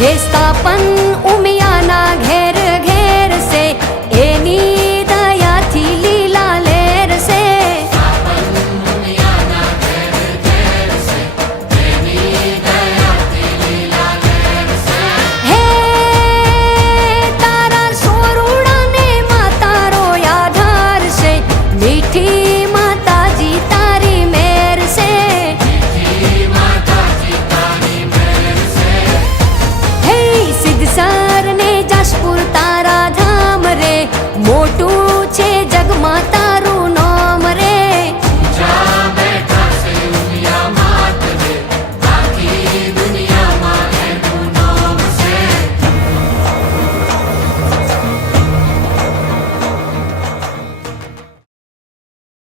હે સ્થાપન ઉમિયાના ઘેર ઘેર સે એની